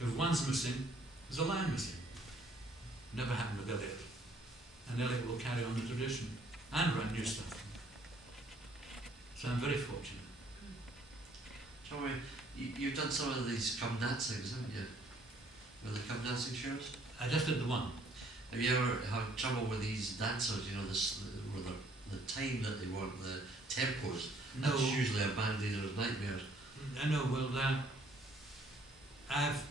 If one's missing, there's a line missing. Never happened with Elliot. And Elliot will carry on the tradition and write new stuff. So I'm very fortunate. Joey, you've done some of these come dancings, haven't you? With the come dancing shows? I just did the one. Have you ever had trouble with these dancers, you know, with the time that they want, the tempos? No. That's usually a band leader's nightmare. I know, well, I've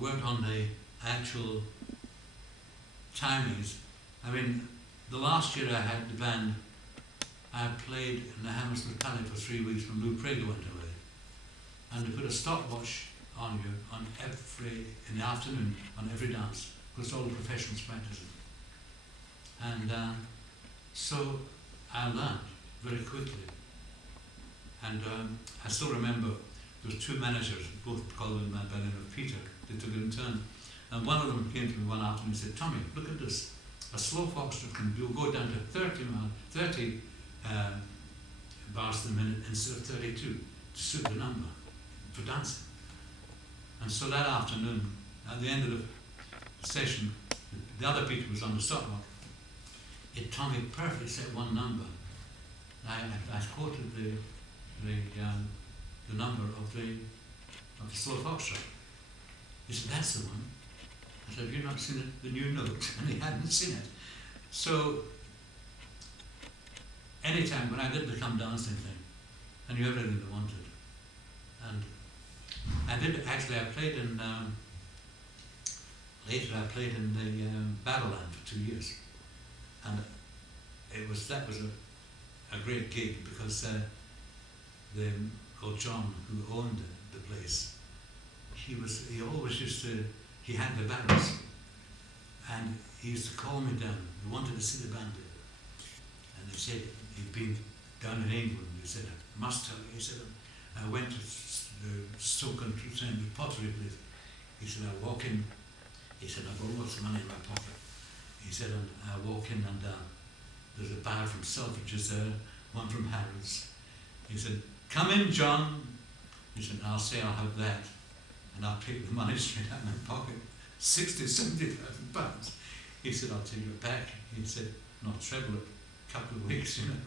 worked on the actual timings. I mean, the last year I had the band, I played in the Hammersmith Palace for 3 weeks when Lou Prager went away. And they put a stopwatch on you in the afternoon on every dance, because all the professionals practicing. And so I learned very quickly. And I still remember there were two managers, both called them by the name of Peter. They took it in turn. And one of them came to me one afternoon and said, "Tommy, look at this. A slow foxtrot can go down to 30 bars a minute instead of 32 to suit the number for dancing." And so that afternoon, at the end of the session, the other Peter was on the stopwatch. Tommy perfectly set one number. I quoted the number of the slow foxtrot. He said, "That's the one." I said, "Have you not seen it, the new note?" And he hadn't seen it. So anytime when I did the come dancing thing, I knew everything they wanted. And I played in later I played in the Babylon for 2 years. And that was a great gig, because the old John who owned the place, he had the barrels, and he used to call me down. He wanted to see the band, and he said he'd been down in England. He said, "I must tell you." He said, "I went to Stoke and the pottery place." He said, "I walk in." He said, "I've got lots of money in my pocket." He said, "And I walk in, and there's a bar from Selfridges there, one from Harrods." He said, "Come in, John." He said, "I'll say I'll have that." And I'll take the money straight out of my pocket, 60,000, 70,000 pounds. He said, "I'll take it back." He said, "Not treble it, a couple of weeks, you know."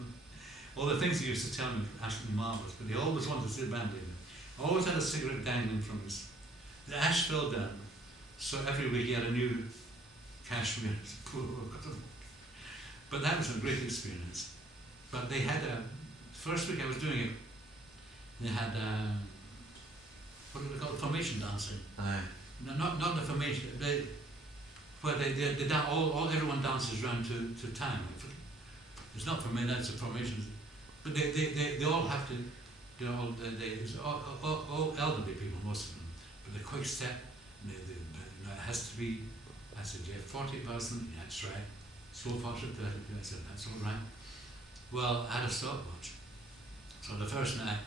All the things he used to tell me were absolutely marvellous, but he always wanted to see the band leader. Always had a cigarette dangling from the ash fell down, so every week he had a new cashmere. But that was a great experience. But they had first week I was doing it, they had what do they call it? Formation dancing. Aye. No, not the formation. Everyone dances round to time. It's not for me. That's a formation. But they all have to. It's all elderly people, most of them. But the quick step, it has to be. I said, "Yeah, 40,000. Yeah, that's right. Slow foxtrot 32. I said, "That's all right." Well, I had a stopwatch. So the first night,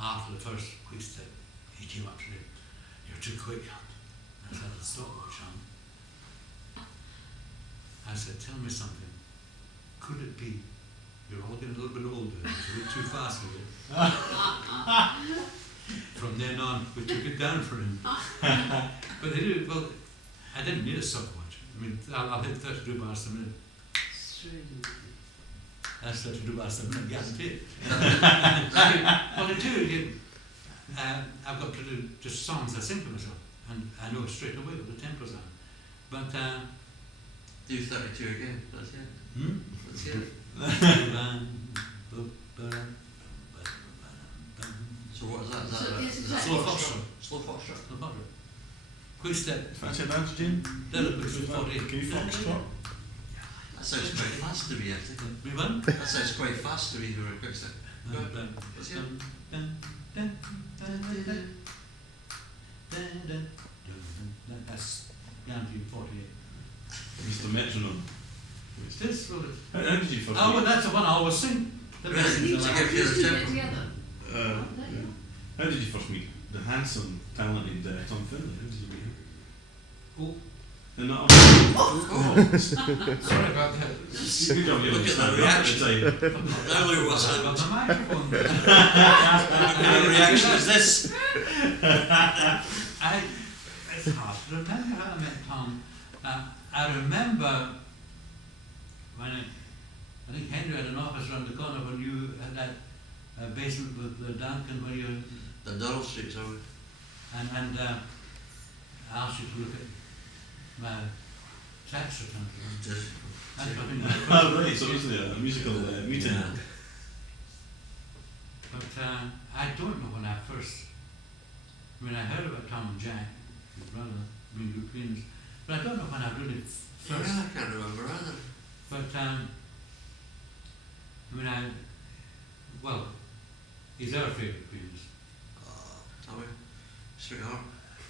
after the first quick step, he came up to me. "You're too quick." I said, "The stopwatch on." I said, "Tell me something. Could it be you're all getting a little bit older? It's a bit too fast with it." From then on, we took it down for him. But they do. Well, I didn't need a stopwatch. I mean, I'll hit 32 bars a minute. That's 32 bars a minute, guaranteed. What I do, I've got to do just songs I sing to myself, and I know straight away what the tempos are. But do 32 again. That's it. Let's hear it. So what is that? Is that Slow foxtrot. Slow foxtrot. Slow foxtrot. Quick step. Fancy a dance, Jim? Quick step 48. Can you foxtrot? That sounds quite fast to me, I think. We won? That sounds quite fast to me for a quick step. Go on. Let's hear it. That's guaranteed 48. It's the metronome. This will How did you first well, meet? that's the one I always sing. The best Really? things To I get like. the other tempo. together. Yeah. How did you first meet the handsome, talented Tom Finlay? How did you meet him? Oh, They're not. Oh, Sorry about that. Good job, you Look at understand the reaction. that, I tell you. earlier I wasn't. got the microphone there. What kind of reaction is this? It's hard to remember how I met Tom. I remember when I think Henry had an office around the corner when you had that basement with Duncan where you The Donald Street, sorry. and I asked you to look at my tax return. That's what I mean. Oh, right, so it wasn't a musical meeting. Yeah. But I don't know when I first. I mean, I heard about Tom and Jack, his brother, being good friends, but I don't know when I really first. Yeah, I can't remember either. But I mean, well, he's our favourite pianist. Tommy, sweetheart.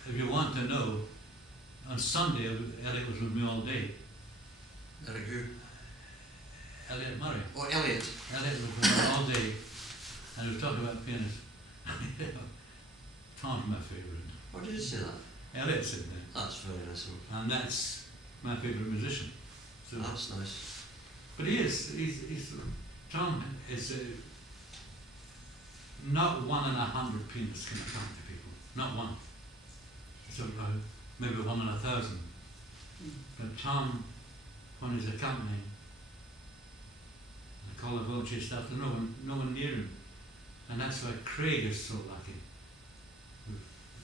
If you want to know, on Sunday, Elliot was with me all day. Eric who? Elliot Murray. Oh, Elliot. Elliot was with me all day, and he was talking about pianists. Tom's my favourite. Why did you say that? Elliot said that. That's very nice of him. And that's my favourite musician. So, That's nice. but he's Tom is not 1 in 100 pianists can account to people. Not one. So maybe 1 in 1,000. But Tom, when he's accompanying the Call of Voce stuff, there's no one near him. And that's why Craig is so lucky. We're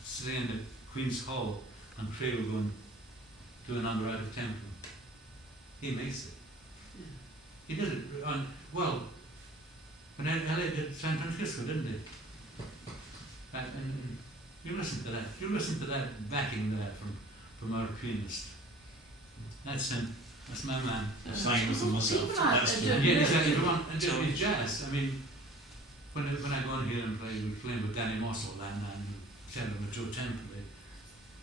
sitting at Queen's Hall and Craig will go and do an under out of tempo. He makes it. He did it on, well, when Elliot did San Francisco, didn't he? And you listen to that. You listen to that backing there from our pianist. That's him. That's my man. I'm saying with myself. That's Yeah, good. exactly. And it's jazz. I mean, when I go in here and play, we're playing with Danny Mossel and Shannon with Joe Temple.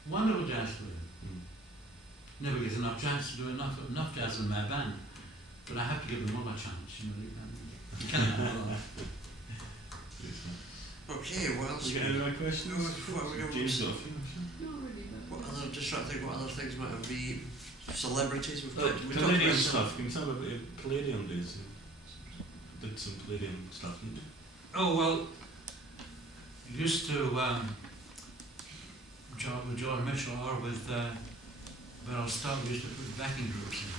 Wonderful jazz player. Never gets enough chance to do enough jazz in my band, but I have to give them all a chance. You can't have it all. Okay, what else? You got any more questions? What we got? James got a few. Not really, but What other? Just trying to think what other things might have been. Celebrities. We've talked Palladium about stuff. Can you tell me about your Palladium days? You did some Palladium stuff, didn't you? Oh well, used to job with John Mitchell or with Beryl Stott. We used to put backing groups in.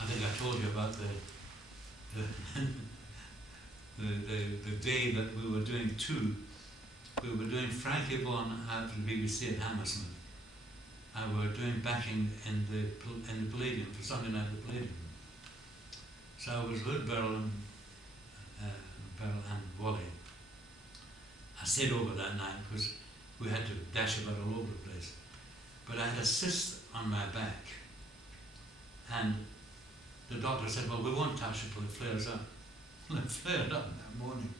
I think I told you about the day that we were doing two. We were doing Frankie Vaughan at the BBC at Hammersmith. And we were doing backing in the Palladium for Sunday night at the Palladium. So I was with Beryl and Wally. I stayed over that night because we had to dash about all over the place. But I had a cyst on my back, and the doctor said, well, we won't touch it till it flares up. Well, it flared up that morning,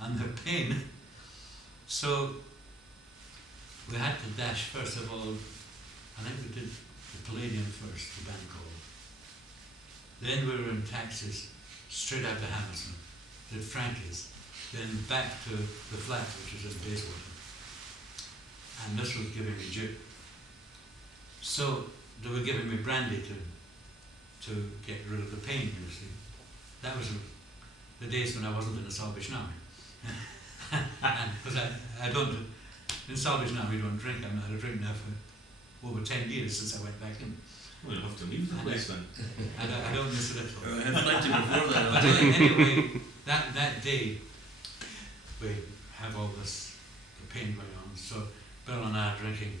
and the pain. So we had to dash, first of all, I think we did the Palladium first, the band called. Then we were in taxis straight out to Hammersmith, did Frankie's, then back to the flat, which was in Bayswater. And this was giving me jip. So they were giving me brandy to get rid of the pain, you see. That was the days when I wasn't in the Salvation Army. And because I don't, in Salvation Army we don't drink. I'm not a drink now for over 10 years since I went back in. Well, you'll have to leave the place then. I don't miss it at all. I had plenty before that. But anyway, that day we have all this the pain going on. So Bill and I are drinking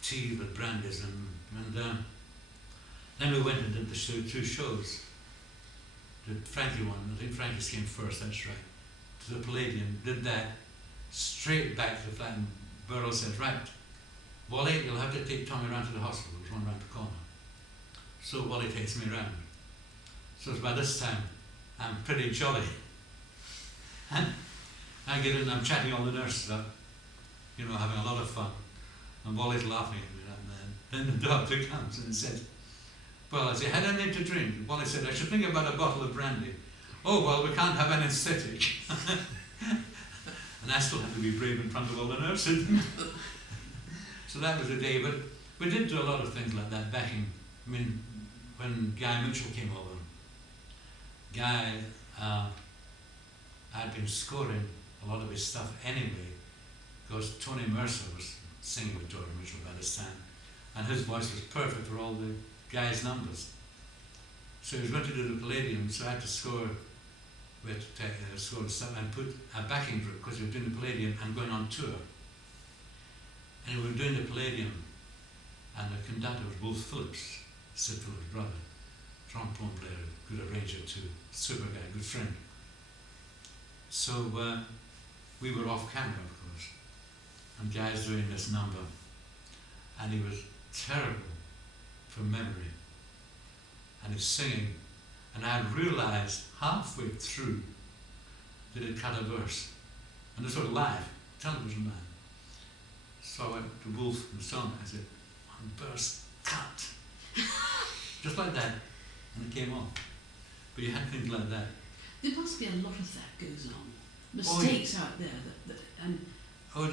tea with brandies, and then we went and did the two shows. Did Frankie one, I think Frankie's came first, that's right, to the Palladium, did that, straight back to the flat, and Burrell said, right, Wally, you'll have to take Tommy round to the hospital, there's one round the corner. So Wally takes me round. So by this time, I'm pretty jolly. And I get in and I'm chatting all the nurses up, you know, having a lot of fun. And Wally's laughing at me, and then the doctor comes and says, well, has he had anything to drink? Wally said, I should think about a bottle of brandy. Oh, well, we can't have anesthetic. And I still have to be brave in front of all the nurses. So that was the day, but we did do a lot of things like that backing. I mean, when Guy Mitchell came over, Guy had been scoring a lot of his stuff anyway, because Tony Mercer was singing with George Mitchell by this time, and his voice was perfect for all the Guy's numbers. So he was going to do the Palladium, so I had to score. We had to score stuff and put a backing group, because we were doing the Palladium and going on tour. And we were doing the Palladium, and the conductor was Wolf Phillips, Sid Phillips' brother, trombone player, good arranger too, super guy, good friend. So we were off camera, of course, and Guy's doing this number, and he was terrible from memory, and he's singing, and I realised halfway through that he'd cut a verse, and this was live, television live. So I went to Wolf and Son, I said, one verse cut, just like that, and it came off. But you had things like that. There must be a lot of that goes on. Mistakes out there and the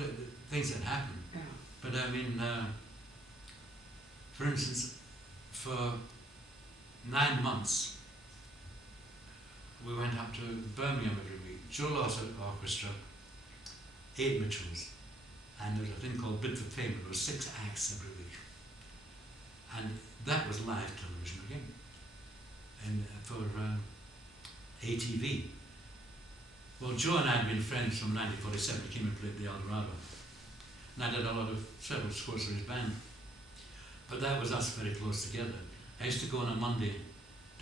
things that happen. yeah. But I mean, for instance, for 9 months, we went up to Birmingham every week. Joe Lawson Orchestra, 8 Mitchells, and there was a thing called Bid for Fame. There were 6 acts every week, and that was live television again, and for ATV. Well, Joe and I had been friends from 1947. He came and played the El Dorado, and I did a lot of several scores for his band. But that was us very close together. I used to go on a Monday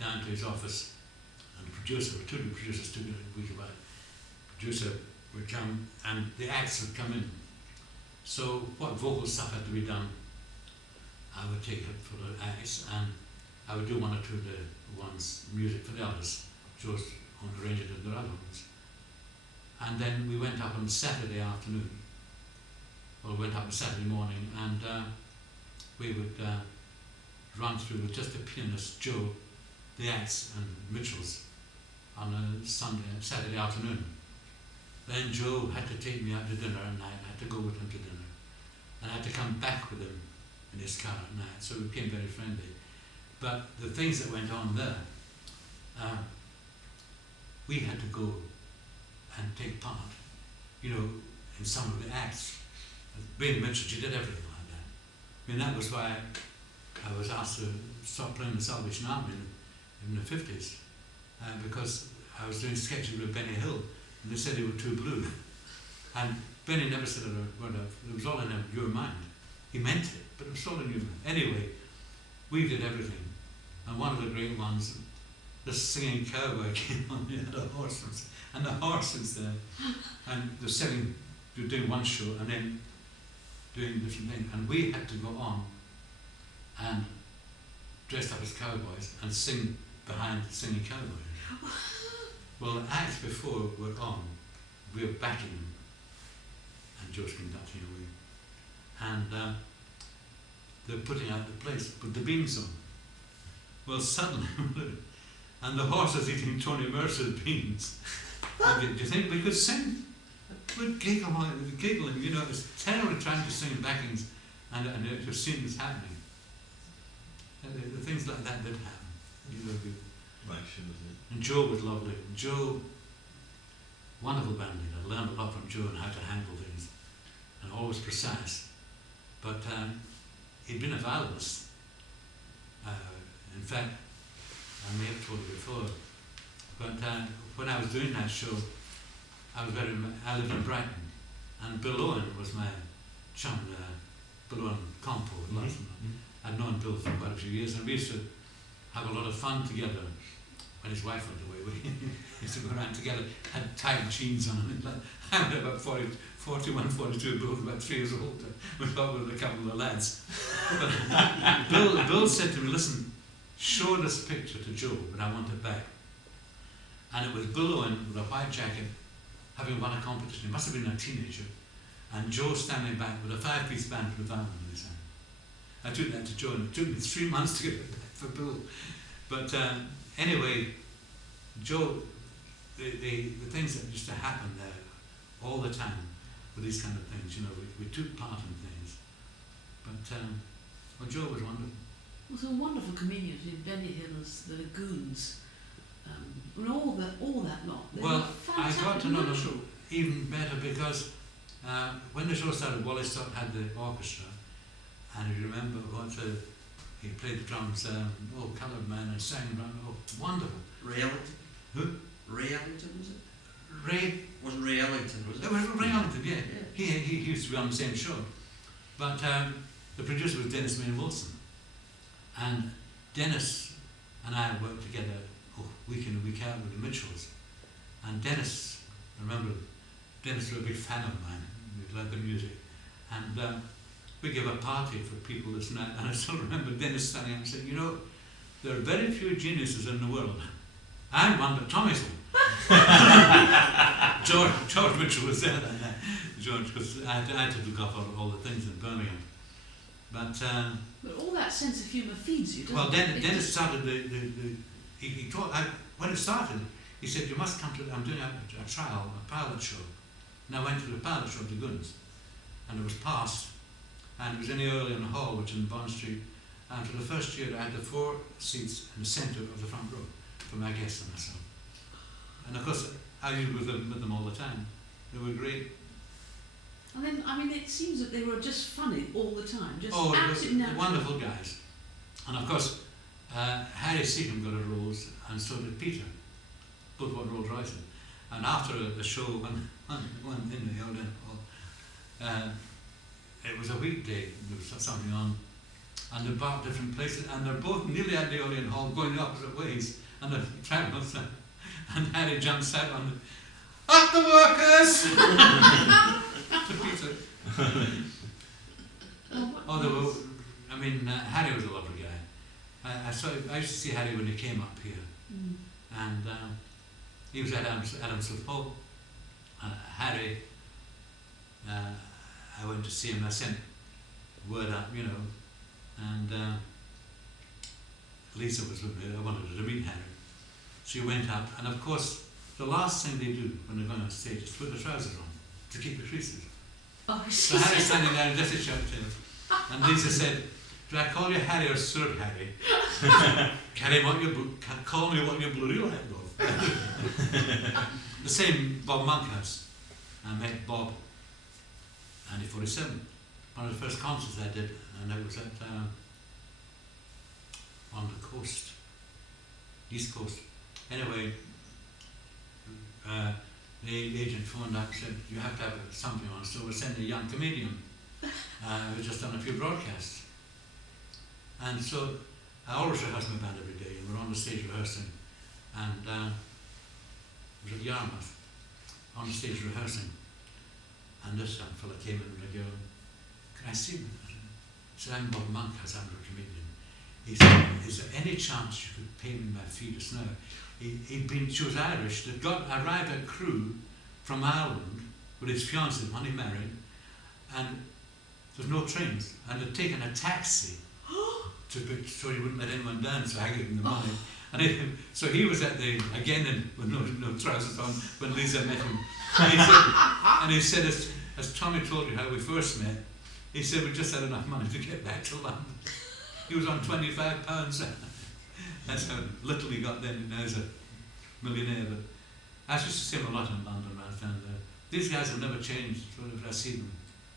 down to his office, and the producer, two of the producers took a week about. Producer would come, and the acts would come in. So what vocal stuff had to be done, I would take it for the acts, and I would do 1 or 2 of the ones, music for the others. Joe's own arranger did the other ones. And then we went up on Saturday afternoon, or went up on Saturday morning, and we would run through with just the pianist, Joe, the acts and Mitchells on a Saturday afternoon. Then Joe had to take me out to dinner, and I had to go with him to dinner. And I had to come back with him in his car at night, so we became very friendly. But the things that went on there, we had to go and take part, you know, in some of the acts. Being Mitchell, she did everything like that. I mean, that was why I was asked to stop playing the Salvation Army in the 50s, because I was doing sketches with Benny Hill, and they said they were too blue. And Benny never said a word of it was all in your mind. He meant it, but it was all in your mind. Anyway, we did everything. And one of the great ones, this singing cowboy came on, he had a horse, and the horse was there. And they're singing, you're doing one show and then doing different things. And we had to go on and dress up as cowboys and sing behind the singing cowboy. Well, the acts before were on, we were backing them, and Joe's conducting away. And they're putting out the place, put the beans on. Well, suddenly, and the horse is eating Tony Mercer's beans. And do you think we could sing? We'd giggle, giggling, you know, it's terribly trying to sing backings, and it was seen as happening. And the things like that did happen. You know, and Joe was lovely. Joe, wonderful band leader. I learned a lot from Joe on how to handle things, and always precise. But he'd been a violinist. In fact, I may have told you before, but when I was doing that show, I lived in Brighton, and Bill Owen was my chum, Bill Owen Compo in London. I'd known Bill for quite a few years, and we used to have a lot of fun together. When his wife went away, we used to go around together, had tight jeans on, and I was about 41, 42, Bill was about 3 years old. We thought we were a couple of lads. But Bill said to me, listen, show this picture to Joe, but I want it back. And it was Bill Owen with a white jacket, having won a competition. He must have been a teenager. And Joe standing back with a 5-piece band with a violin in his hand. I took that to Joe, and it took me 3 months to get it back for Bill. But anyway, Joe, the things that used to happen there all the time with these kind of things, you know, we took part in things. But well, Joe was wonderful. Well, so a wonderful community in Benny Hills, the lagoons, and all that lot. They Well, were I got fantastic, to know natural. them even better because when the show started, Wally Stott had the orchestra, and if you remember he played the drums, coloured man, and sang around, wonderful. Ray Ellington? Who? Ray Ellington, was it? Ray, Wasn't Ray Ellington, was it? it was Ray Ellington, yeah. Yeah. He used to be on the same show. But the producer was Dennis Wayne Wilson. And Dennis and I worked together week in and week out with the Mitchells. And Dennis, I remember, Dennis was a big fan of mine. He liked the music. And we gave a party for people this night. And I still remember Dennis standing up and saying, there are very few geniuses in the world. I'm one, but Tommy's one. George Mitchell was there that night. George, because I had to look up all the things in Birmingham. But all that sense of humour feeds you, doesn't well, it? Dennis started he taught, when it started, he said, you must come to, I'm doing a trial, a pilot show. And I went to the pilot show of the Guns, and it was passed, and it was in the Earlian Hall, which is in Bond Street, and for the first year I had the 4 seats in the centre of the front row for my guests and myself. And of course, I was with them all the time. They were great. And then, it seems that they were just funny all the time, just They absolutely were natural. wonderful guys. And of course, Harry Seacombe got a rose, and so did Peter. Both won Rolls Royces. And after the show, when in the Earlian Hall, it was a weekday, there was something on, and they're about different places, and they're both nearly at the Earlian Hall going the opposite ways, and they're travelling, and Harry jumps out on the, up the workers! To Peter. Harry was a lovely guy. I used to see Harry when he came up here, and he was at Adamsworth Hall. Harry, I went to see him. I sent word up, and Lisa was with me. I wanted her to meet Harry. She went up, and of course, the last thing they do when they're going on stage is put their trousers on to keep the creases. Oh, So Harry's standing there and just a shout to him. And Lisa said, do I call you Harry or Sir Harry? Call me what your bloody like, love. The same Bob Monkhouse. I met Bob, 1947. One of the first concerts I did, and it was at on the coast, East Coast. Anyway, the agent phoned up and said, you have to have something on, so we're sending a young comedian who's just done a few broadcasts. And so I always rehearse my band every day, and we're on the stage rehearsing, and it was at Yarmouth, on the stage rehearsing, and this young fella came in and I go, can I see him? I said, I'm Bob Monkhouse, I'm a comedian. He said, is there any chance you could pay me my fee just now? She was Irish, they'd arrived at Crewe from Ireland with his fiancée when he married, and there's no trains, and they'd taken a taxi so he wouldn't let anyone down, so I gave him the money. And so he was at with no trousers on when Lisa met him. And he said, as Tommy told you how we first met, he said we just had enough money to get back to London. He was on £25. That's how little he got then. Now he's a millionaire. But I used to see him a lot in London, right? And these guys have never changed. Whenever I see them,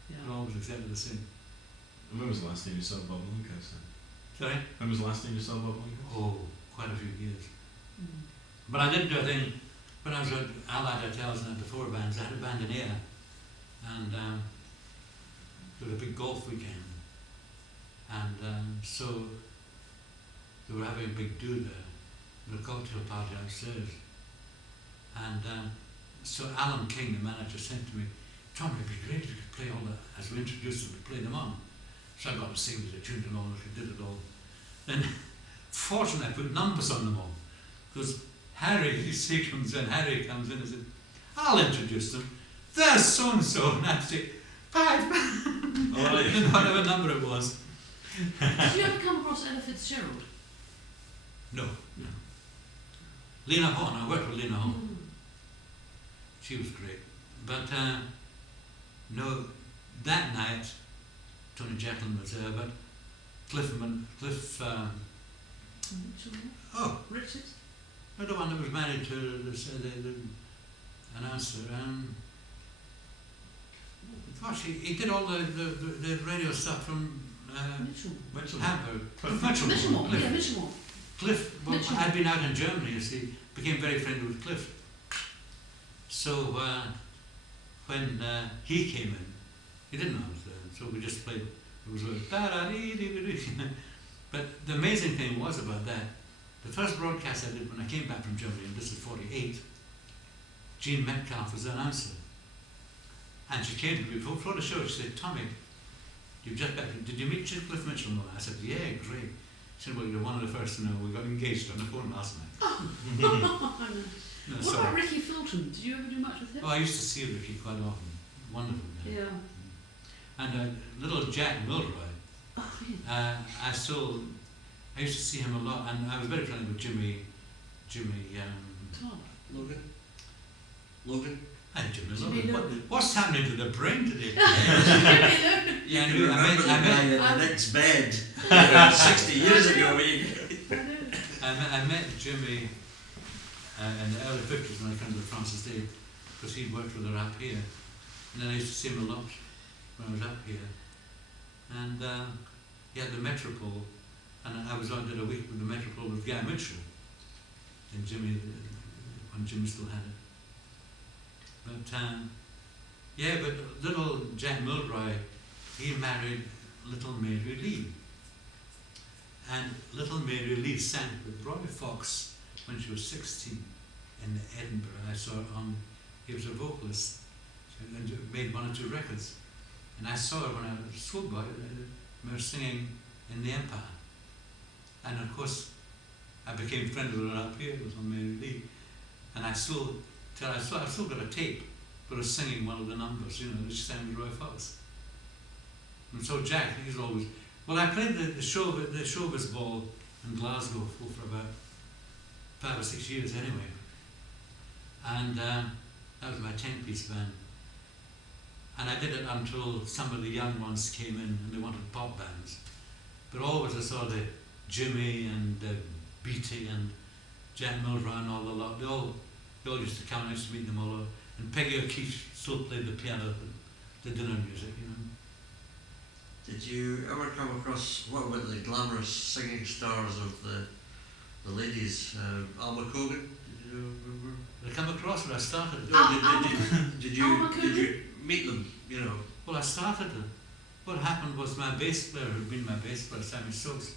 they're always exactly the same. And when was the last time you saw Bob Monkhouse then? Sorry? When was the last time you saw Bob Monkhouse? Oh, quite a few years. But I did do a thing when I was at Allied Hotels and had the 4 bands. I had a band in Ayr, and there was a big golf weekend, and so they were having a big do there, with a cocktail party upstairs, and so Alan King, the manager, said to me, Tom, it'd be great if you could play all that, as we introduced them, to play them on. So I got to sing the tune and all, I did it all. Then, fortunately, I put numbers on them all, because Harry comes in and said, I'll introduce them. There's so-and-so, and I'd say, 5, whatever number it was. Did you ever come across Ella Fitzgerald? No. Lena Horne, I worked with Lena Horne. She was great. But no, that night Tony Jacklin was there, but Cliff, oh, Richard? no, the one that was married to the announcer. Gosh, he did all the radio stuff from Mitchell. Hamburg. Mitchell. Cliff. Yeah, Mitchell. Cliff, well, Mitchell. I'd been out in Germany, you see, became very friendly with Cliff. So when he came in, he didn't know I was there, so we just played, it was like da-da-dee-dee-dee-dee. But the amazing thing was about that, the first broadcast I did when I came back from Germany, and this is 48, Jean Metcalf was the announcer. And she came to me before the show, she said, Tommy, you've just back, did you meet Cliff Mitchell? I said, yeah, great. She said, well, you're one of the first to know, we got engaged on the phone last night. Oh, No, what sorry. about Ricky Fulton? Did you ever do much with him? Oh, I used to see Ricky quite often. Wonderful guy. Yeah. And little Jack Milroy, Oh, yeah. I used to see him a lot, and I was very friendly with Jimmy, Tyler. Logan? Hi Jimmy Jimmy Logan. Logan. What's happening to the brain today? Yeah, You remember I met in the next bed 60 years ago. I met Jimmy in the early 50s when I came to Francis Day, because he'd worked with her up here. And then I used to see him a lot when I was up here. And he had the Metropole, and I was on did a week with the Metropole with Guy Mitchell, and Jimmy, when Jimmy still had it. But yeah, but little Jack Milroy, he married little Mary Lee. And little Mary Lee sang with Roy Fox when she was 16 in Edinburgh. I saw her on, he was a vocalist and made 1 or 2 records. And I saw her when I was a schoolboy, we were singing in the Empire. And of course, I became friends with her up here, with Mary Lee. And I've still got a tape, but I was singing one of the numbers, you know, that she sang with Roy Fox. And so Jack, he's always, well, I played the Showbiz Ball in Glasgow for about 5 or 6 years anyway. And that was my 10-piece band. And I did it until some of the young ones came in and they wanted pop bands. But always I saw the Jimmy and Beatty and Jack Milroy and all the lot. They all used to come. I used to meet them all. And Peggy O'Keefe still played the piano, the dinner music, you know. Did you ever come across, what about the glamorous singing stars of the ladies? Alma Cogan? Did you remember? Did I come across when I started? Did you meet them, you know? Well, I started it. What happened was my bass player, who'd been my bass player, Sammy Stokes,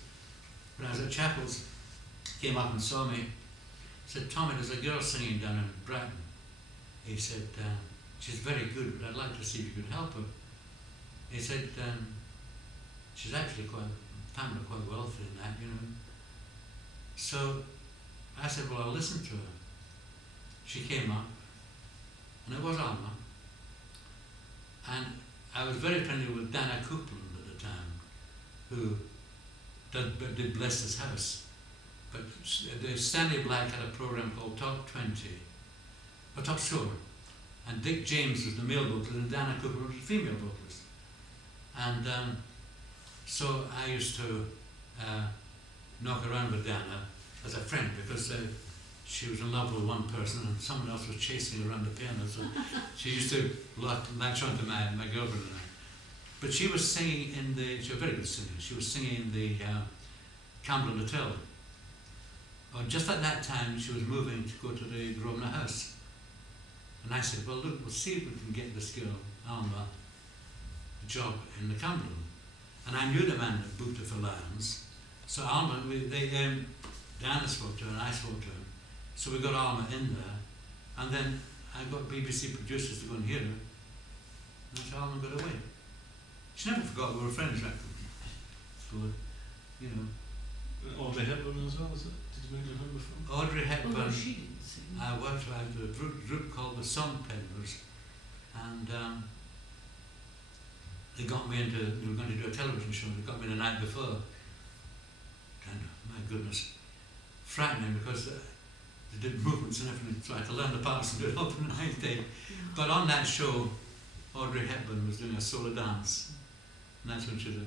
when I was at Chapels, came up and saw me, said, Tommy, there's a girl singing down in Brighton. He said, she's very good, but I'd like to see if you could help her. He said, she's actually quite wealthy in that, you know. So I said, well, I'll listen to her. She came up, and it was Alma. And I was very friendly with Dana Coupland at the time, who did Bless His House. But Stanley Black had a program called Top 20, or Top Show, and Dick James was the male vocalist and Dana Coupland was the female vocalist. And so I used to knock around with Dana as a friend because she was in love with one person and someone else was chasing her around the piano, so she used to latch onto my girlfriend and I. But she was singing she was a very good singer, she was singing in the Camden Hotel. Just at that time she was moving to go to the Grosvenor House. And I said, well look, we'll see if we can get this girl, Alma, a job in the Camden. And I knew the man that booked her for Lions. So Alma, Diana spoke to her and I spoke to her. So we got Alma in there, and then I got BBC producers to go and hear her. And so Alma got away. She never forgot we were friends, right? So, you know. Audrey Hepburn as well, is it? Did you mention her before? Audrey Hepburn. Oh, she didn't sing. I worked with a group called the Song Peddlers, and they got me into, they were going to do a television show, they got me the night before. Kind of, my goodness, frightening because they did movements and everything, so I had to learn the parts and do it all in the night day. But on that show, Audrey Hepburn was doing a solo dance. and that's when she was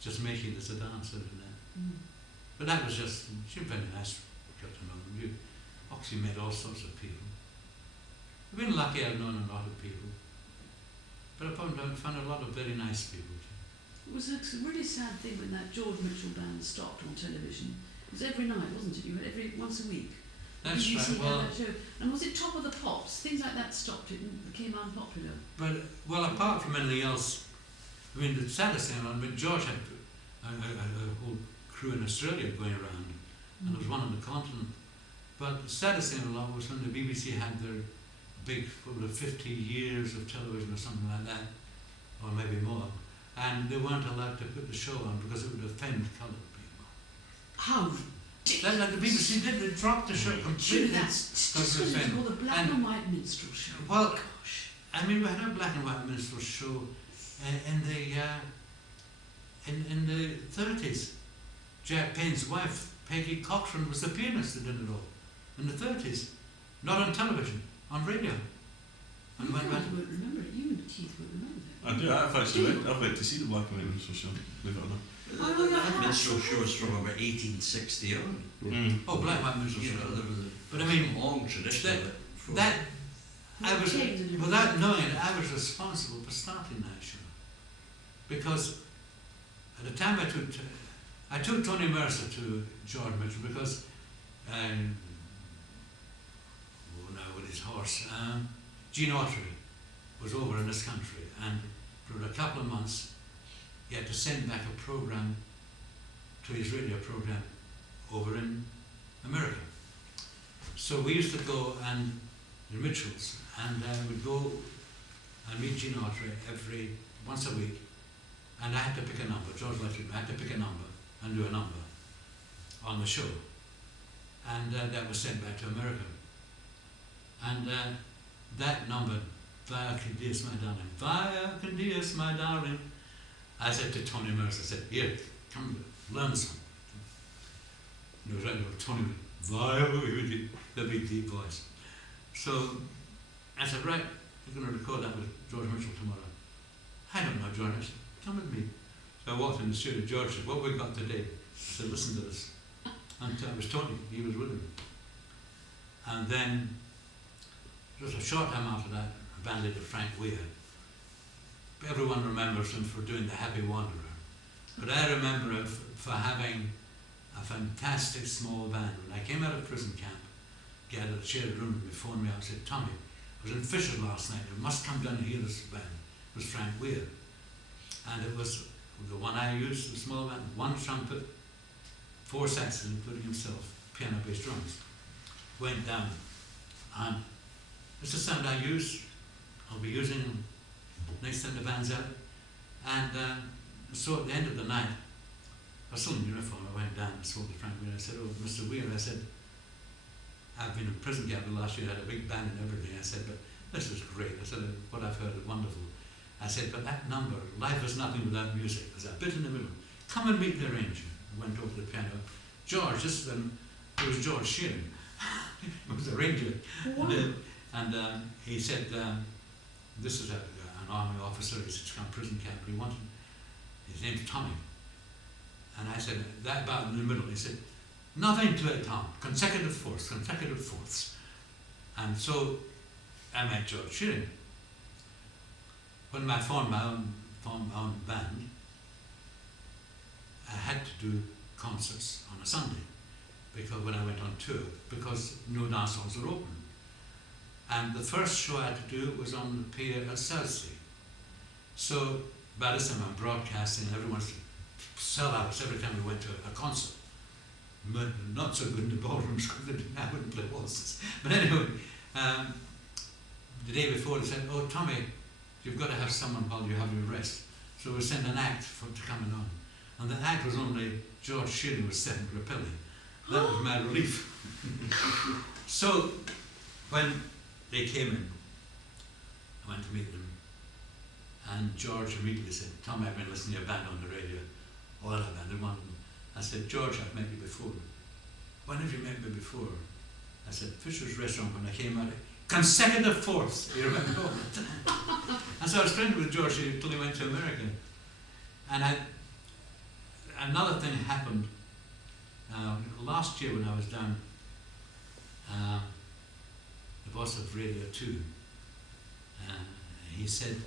just making this a dancer and that. Mm. But that was just, she was very nice, got to know them. You obviously met all sorts of people. I've been lucky, I've known a lot of people. But I've found a lot of very nice people too. It was a really sad thing when that George Mitchell band stopped on television. It was every night, wasn't it? You had once a week. That's BBC right, had well, that show. And was it Top of the Pops? Things like that stopped it and became unpopular. but, well, apart from anything else, I mean, the saddest thing, I mean, George had a whole crew in Australia going around, and there was one on the continent. But the saddest thing of all was when the BBC had their big, 50 years of television or something like that, or maybe more, and they weren't allowed to put the show on because it would offend coloured people. How Then like the BBC did, they dropped the show completely. That's because just of what it's offend. called the black and white minstrel show. Well, Gosh. I mean, we had a black and white minstrel show in the 30s. Jack Payne's wife, Peggy Cochran, was the pianist that did it all in the 30s. Not on television, on radio. And You when guys won't remember it. You and Keith won't remember that. I do. I've actually I've went to see the Black and White minstrel show. Believe it or not. Oh, yeah, That yeah. minstrel shows from about 1860 on. oh, black and white minstrel You show. know, there was But I a mean, long tradition of it. that I was, Changed it. without knowing it, I was responsible for starting that show. Because at the time I took Tony Mercer to George Mitchell because, with his horse, Gene Autry was over in this country, and for a couple of months he had to send back a program to his radio program over in America. So we used to go and the Mitchells, and we'd go and meet Gene Autry once a week, and I had to pick a number. George let me, I had to pick a number and do a number on the show, and that was sent back to America. And that number, Via Candias, my darling, Via Candias, my darling, I said to Tony Mercer, I said, here, come learn some. And he was right over Tony, Via, with the big deep voice. So I said, right, we're going to record that with George Mitchell tomorrow. I don't know, George. I said, come with me. So I walked in the studio. George said, what we got today? I said, listen to this. And I was Tony, he was with him. And then, just a short time after that, a band leader, Frank Weir. Everyone remembers him for doing The Happy Wanderer. But I remember him for having a fantastic small band. When I came out of prison camp, gathered a shared room with me, phoned me up and said, Tommy, I was in Fisher last night, you must come down and hear this band. It was Frank Weir. And it was the one I used, the small band, one trumpet, 4 saxes, including himself, piano, bass, drums. Went down. And it's the sound I use. I'll be using them next time the band's out. And so at the end of the night, I was still in uniform. I went down and spoke to Frank Weir. I said, oh, Mr. Weir, I said, I've been in prison camp the last year, I had a big band and everything. I said, but this is great. I said, what I've heard is wonderful. I said, but that number, Life is Nothing Without Music, there's a bit in the middle. Come and meet the arranger. I went over to the piano. George, it was George Shearing. He was the arranger. Wow. And he said, this is an army officer, he's from prison camp. He wanted, his name's Tommy. And I said, that about in the middle. He said, nothing to it, Tom. Consecutive fourths. And so I met George Shearing. When I formed my own band, I had to do concerts on a Sunday because when I went on tour, because no dance halls were open. And the first show I had to do was on the pier at Southsea. So by this time I'm broadcasting and everyone's sellouts every time we went to a concert. Not so good in the ballrooms because I wouldn't play waltzes. But anyway, the day before they said, oh Tommy, you've got to have someone while you have your rest. So we sent an act to come on. And the act was only George Shearing with Stephen Grappelli. That was my relief. So when they came in, I went to meet them. And George immediately said, Tommy, I've been listening to your band on the radio. All that band, they wanted them. I said, George, I've met you before. When have you met me before? I said, Fisher's Restaurant when I came out. Consecutive fourths, you remember? And so I was friends with George until he went to America. And another thing happened last year when I was down, the boss of Radio 2, he said,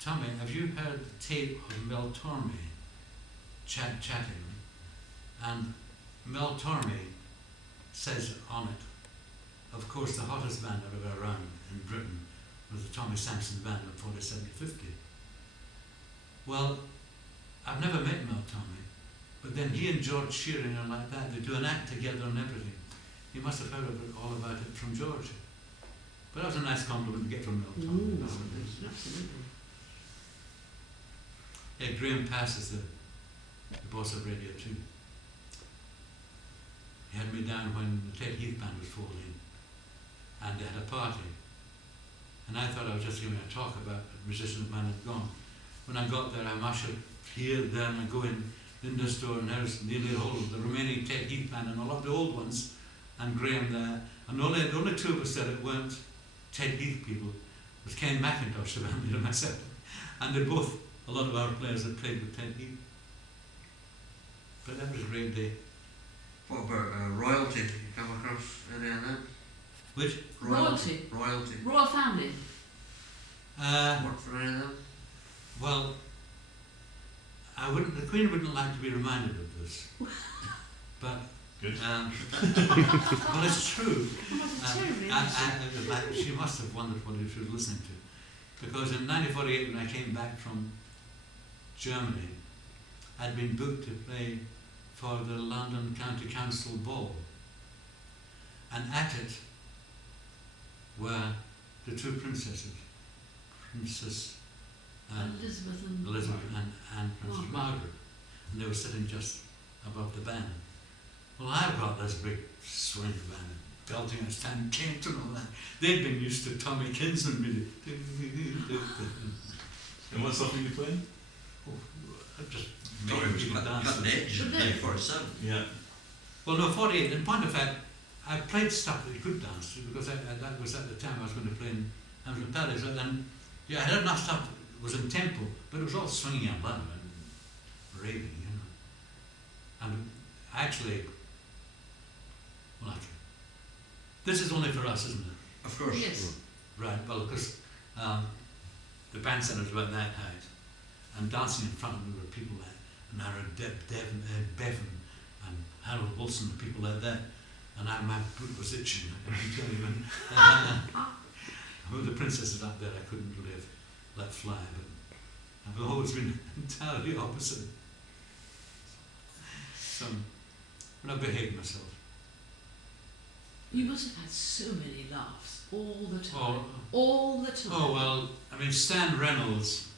"Tommy, have you heard the tape of Mel Tormey chatting?" And Mel Tormey says on it, of course the hottest band ever around in Britain was the Tommy Sampson Band in 4750. Well, I've never met Mel Tormey, but then he and George Shearing are like that. They do an act together and everything. He must have heard all about it from George. But that was a nice compliment to get from Mel Tormey. Absolutely. Yeah, Graham Pass is the boss of Radio 2. He had me down when the Ted Heath Band was folding, and they had a party. And I thought I was just giving a talk about the musicians man had gone. When I got there, I'm ushered here, there, and I go in this door, and there's nearly all of the remaining Ted Heath Band and a lot of the old ones, and Graham there. And the only two of us that it weren't Ted Heath people was Ken McIntosh, the band leader, and myself. And they're both a lot of our players that played with Ted Heath. But that was a great day. What about royalty? You come across any of them? Which? Royalty. Royal family. Work for any of them? Well, the Queen wouldn't like to be reminded of this, but Good. well, it's true. Terribly. She must have wondered what she was listening to, because in 1948, when I came back from Germany, I'd been booked to play for the London County Council Ball, and at it were the two princesses, Princess Elizabeth and Princess Margaret, and they were sitting just above the band. Well, I've got this big swing band, belting and Stan Kent and all that. They'd been used to Tommy Kinsman music. And what song are you playing? Oh, I just Tommy made was people dance. cutting edge in 1947. Yeah. Well, no, 48. In point of fact, I played stuff that you could dance to, because that was at the time I was going to play in Hamilton Palace. And yeah, I had enough stuff that was in tempo, but it was all swinging and loud and raving, you know. And actually, well, this is only for us, isn't it? Of course. Yes. Right, well, because the band centre was about that height, and dancing in front of me were people like Bevan and Harold Wilson, and people like that, and my boot was itching, I can tell you. With the princesses up there, I couldn't really have let fly, but I've always been entirely opposite. So, but I behaved myself. You must have had so many laughs all the time. Oh, All the time. oh well, I mean, Stan Reynolds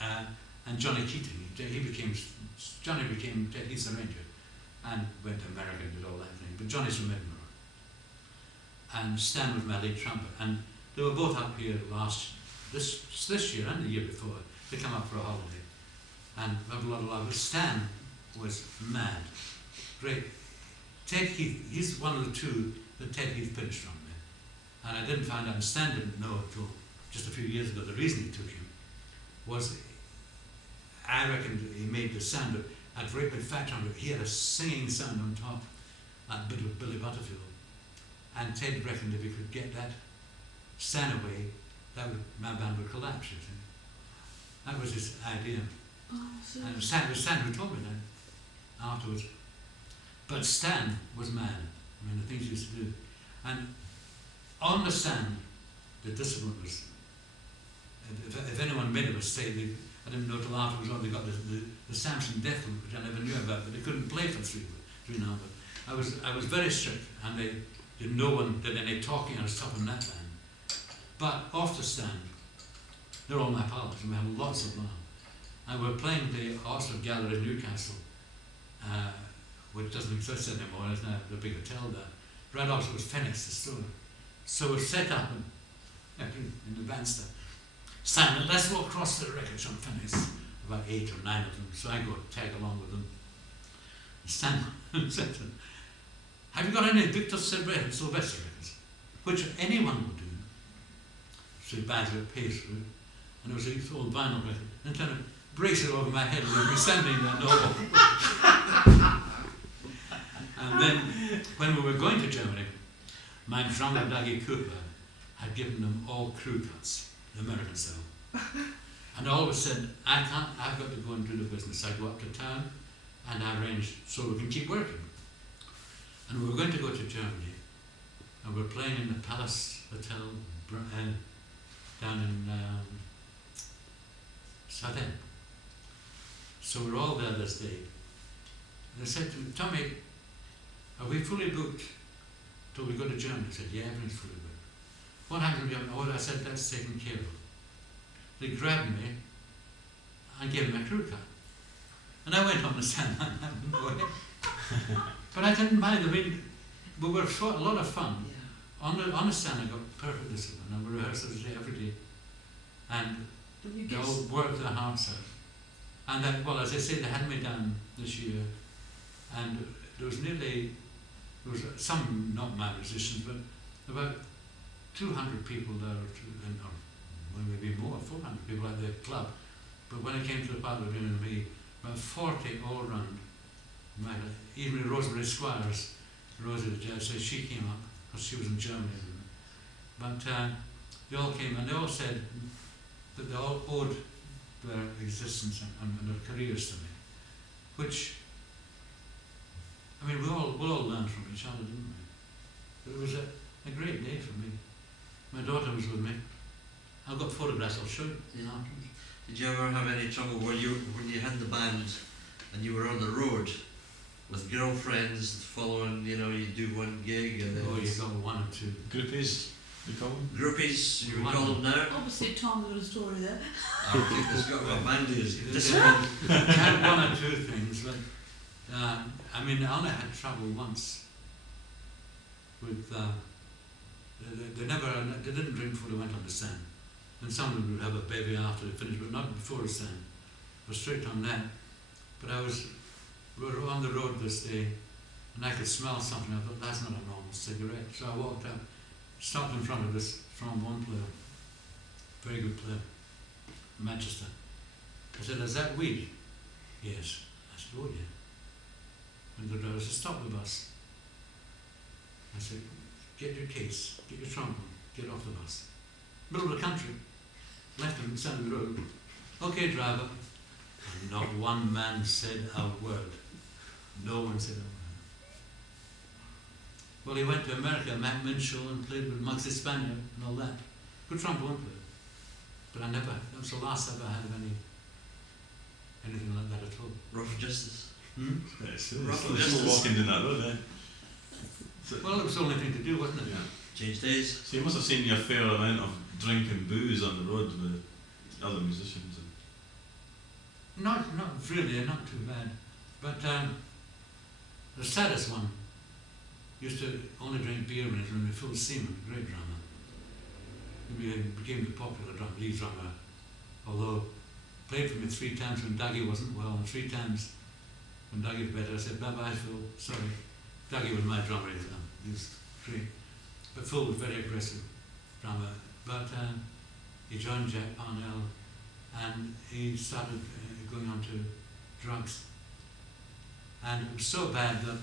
and Johnny Keating. Johnny became he's arranger, and went to America and did all that thing. But Johnny's from Edinburgh, and Stan was my lead trumpet, and they were both up here this year and the year before. They come up for a holiday, and we have a lot of love. But Stan was mad, great. Ted Heath, he's one of the two that Ted Heath pinched from me, and I didn't find out, and Stan didn't know until just a few years ago. The reason he took him was, I reckon he made the sound of, at very big fat trumpet, he had a singing sound on top, that bit of Billy Butterfield, and Ted reckoned if he could get that Stan away, my band would collapse, you think. That was his idea. Oh, so And it was Stan who told me that afterwards. But Stan was mad. I mean, the things he used to do. And on the stand, the discipline was, if anyone made a mistake, I didn't know till afterwards, they got the Sampson death loop, which I never knew about, but they couldn't play for three now. But I was very strict, and no one did any talking on top in that band. But off the stand, they're all my pals, and we had lots of laugh. And we're playing the Oxford Gallery in Newcastle, which doesn't exist anymore. There's now the big hotel there. Right opposite was Phoenix, the store. So we're set up in the bandstand. Stan, let's go across the record shop, Phoenix. About 8 or 9 of them. So I go tag along with them. And Stan said to them, "Have you got any Victor Sylvester records?" Which anyone would do. So he buys it, pays for it. And it was an old vinyl record. And then bracelet over my head with me standing there, no. And then, when we were going to Germany, my drummer, Dougie Cooper, had given them all crew cuts, American style. And I always said, I've got to go and do the business. I go up to town and I arrange so we can keep working. And we were going to go to Germany, and we're playing in the Palace Hotel down in Southend. So we're all there this day. And they said to me, Tommy, are we fully booked till we go to Germany? I said, yeah, everything's fully booked. What happened to me? Oh, I said, that's taken care of. They grabbed me and gave me a crew cut. And I went on the stand and I didn't go ahead. But I didn't mind. I mean, we were a lot of fun. Yeah. On the stand, I got perfect discipline, and we rehearsed every day. And they all worked their hearts out. And then, well, as I say, they had me down this year, and there was some, not my musicians, but about 200 people there, or maybe more, 400 people at the club. But when it came to the part of doing me, about 40 all round. Even Rosemary Squires, Rosie the judge, so she came up, because she was in Germany. But they all came, and they all said that they all owed their existence and their careers to me, which, I mean, we all learned from each other, didn't we? But it was a great day for me. My daughter was with me. I've got photographs, I'll show you. Yeah. Did you ever have any trouble when you had the band and you were on the road with girlfriends following, you do one gig and then Oh, you got one or two. Groupies, you call them? groupies, you would call them now? Obviously, Tom's got a story there. I think there's got a band is I discipline. had one or two things, but I mean, I only had trouble once with they didn't drink before they went on the stand. And some of them would have a baby after they finished, but not before the stand. I was strict on that. But we were on the road this day, and I could smell something. I thought, that's not a normal cigarette. So I walked up, stopped in front of this trombone player, very good player, Manchester. I said, is that weed? Yes. I said, oh yeah. And the driver said, stop the bus. I said, get your case, get your trombone, get off the bus. Middle of the country, left him side of the road. Okay, driver. And not one man said a word. No one said a word. Well, he went to America, Matt Minshall, and played with Maxi Spanier and all that. Good trombone player. But that was the last I ever had of anything like that at all. Rough justice. Yeah, it's Rough just justice. walking down that road, eh? Well, it was the only thing to do, wasn't it? Yeah. Change days. So you must have seen a fair amount of drinking booze on the road with other musicians. Not really, not too bad. But the saddest one used to only drink beer when he was full seaman, great drummer. He became the popular lead drummer, although played for me 3 times when Dougie wasn't well, and 3 times when Dougie was better. I said, bye-bye, Phil, sorry. Dougie was my drummer, he was great. But Phil was very aggressive drummer. But he joined Jack Parnell, and he started going on to drugs. And it was so bad that